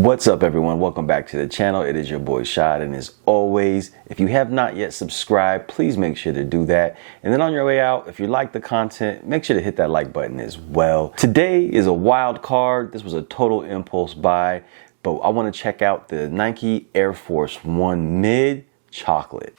What's up, everyone? Welcome back to the channel. It is your boy Shad, and as always, if you have not yet subscribed, please make sure to do that. And then on your way out, if you like the content, make sure to hit that like button as well. Today is a wild card. This was a total impulse buy, but I want to check out the Nike Air Force 1 Mid chocolate.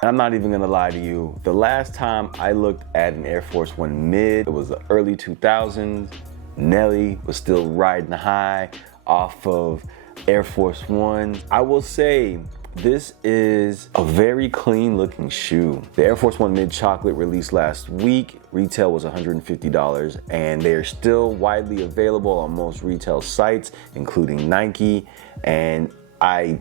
I'm not even gonna lie to you. The last time I looked at an Air Force 1 Mid, it was the early 2000s. Nelly was still riding high off of Air Force 1. I will say, this is a very clean looking shoe. The Air Force 1 Mid chocolate released last week. Retail was $150, and they are still widely available on most retail sites, including Nike. And I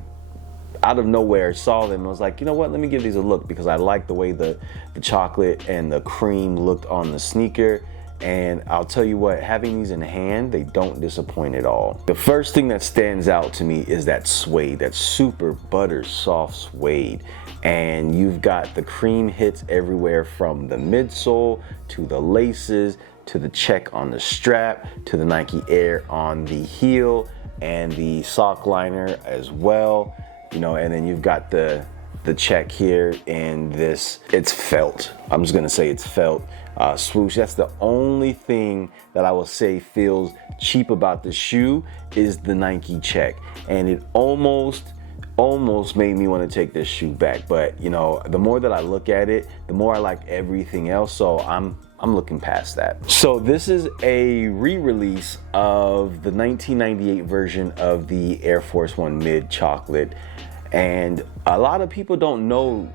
out of nowhere saw them and was like, you know what, let me give these a look, because I like the way the chocolate and the cream looked on the sneaker. And I'll tell you what, having these in hand, they don't disappoint at all. The first thing that stands out to me is that suede, that super butter soft suede. And you've got the cream hits everywhere, from the midsole to the laces to the check on the strap to the Nike Air on the heel and the sock liner as well. You know, and then you've got the check here in this, it's felt. I'm just gonna say it's felt swoosh. That's the only thing that I will say feels cheap about the shoe, is the Nike check. And it almost made me want to take this shoe back. But you know, the more that I look at it, the more I like everything else. So I'm looking past that. So this is a re-release of the 1998 version of the Air Force 1 Mid chocolate. And a lot of people don't know,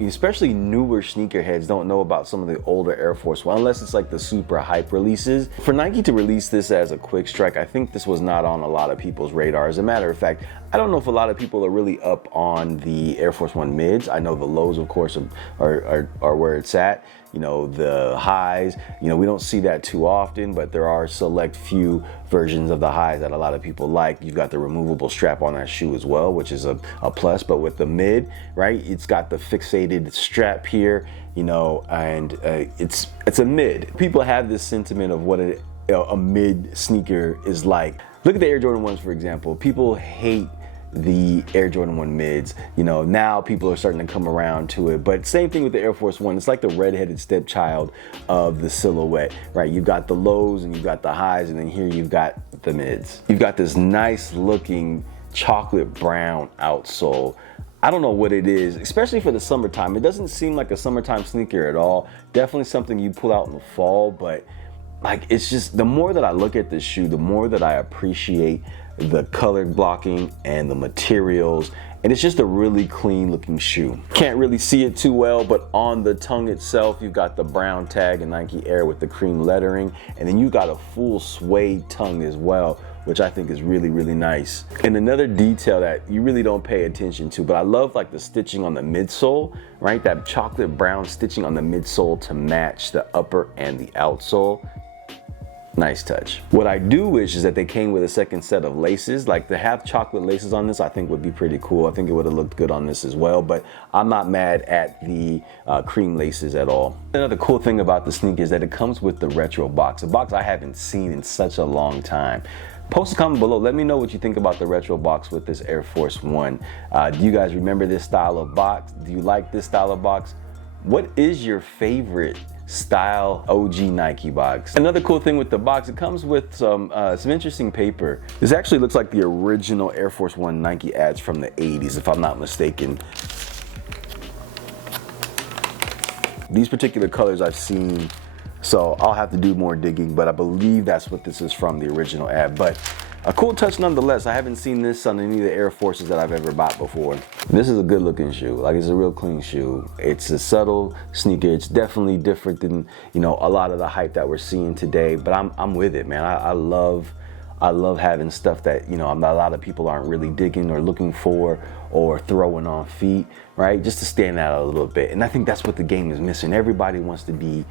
especially newer sneakerheads don't know about some of the older Air Force 1, unless it's like the super hype releases. For Nike to release this as a quick strike, I think this was not on a lot of people's radar. As a matter of fact, I don't know if a lot of people are really up on the Air Force 1 Mids. I know the lows, of course, are where it's at. You know, the highs, you know, we don't see that too often, but there are select few versions of the highs that a lot of people like. You've got the removable strap on that shoe as well, which is a plus. But with the Mid, right, it's got the fixated strap here, you know, and it's a Mid. People have this sentiment of what a Mid sneaker is like. Look at the Air Jordan 1s, for example. People hate the Air Jordan 1 Mids. You know, now people are starting to come around to it. But same thing with the Air Force 1. It's like the redheaded stepchild of the silhouette, right? You've got the lows and you've got the highs, and then here you've got the mids. You've got this nice looking chocolate brown outsole. I don't know what it is, especially for the summertime. It doesn't seem like a summertime sneaker at all. Definitely something you pull out in the fall, but like, it's just, the more that I look at this shoe, the more that I appreciate the color blocking and the materials, and it's just a really clean looking shoe. Can't really see it too well, but on the tongue itself, you've got the brown tag and Nike Air with the cream lettering, and then you got a full suede tongue as well, which I think is really, really nice. And another detail that you really don't pay attention to, but I love like the stitching on the midsole, right? That chocolate brown stitching on the midsole to match the upper and the outsole. Nice touch. What I do wish is that they came with a second set of laces. Like, to have chocolate laces on this, I think would be pretty cool. I think it would have looked good on this as well, but I'm not mad at the cream laces at all. Another cool thing about the sneaker is that it comes with the retro box, a box I haven't seen in such a long time. Post a comment below. Let me know what you think about the retro box with this Air Force 1. Do you guys remember this style of box? Do you like this style of box? What is your favorite style OG Nike box? Another cool thing with the box, it comes with some interesting paper. This actually looks like the original Air Force 1 Nike ads from the 80s, if I'm not mistaken. These particular colors I've seen, so I'll have to do more digging, but I believe that's what this is from, the original ad. But a cool touch nonetheless. I haven't seen this on any of the Air Forces that I've ever bought before. This is a good looking shoe. Like, it's a real clean shoe. It's a subtle sneaker. It's definitely different than, you know, a lot of the hype that we're seeing today, but I'm with it, man. I love having stuff that, you know, a lot of people aren't really digging or looking for or throwing on feet, right? Just to stand out a little bit. And I think that's what the game is missing. Everybody wants to be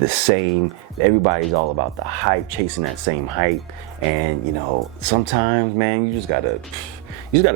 the same. Everybody's all about the hype, chasing that same hype. And you know, sometimes, man, you just gotta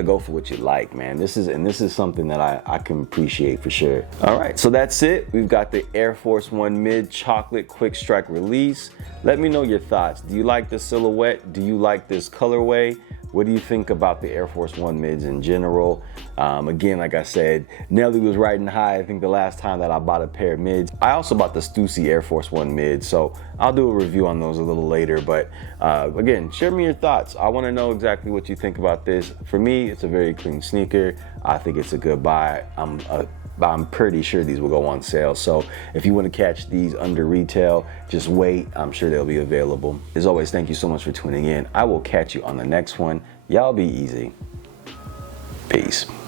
go for what you like, man. This is something that I can appreciate for sure. All right, so that's it. We've got the Air Force 1 Mid Chocolate Quick Strike Release. Let me know your thoughts. Do you like the silhouette? Do you like this colorway? What do you think about the Air Force 1 Mids in general? Again, like I said, Nelly was riding high, I think, the last time that I bought a pair of mids. I also bought the Stussy Air Force 1 Mid, so I'll do a review on those a little later. But again, share me your thoughts. I wanna know exactly what you think about this. For me, it's a very clean sneaker. I think it's a good buy. I'm pretty sure these will go on sale. So if you want to catch these under retail, just wait. I'm sure they'll be available. As always, thank you so much for tuning in. I will catch you on the next one. Y'all be easy. Peace.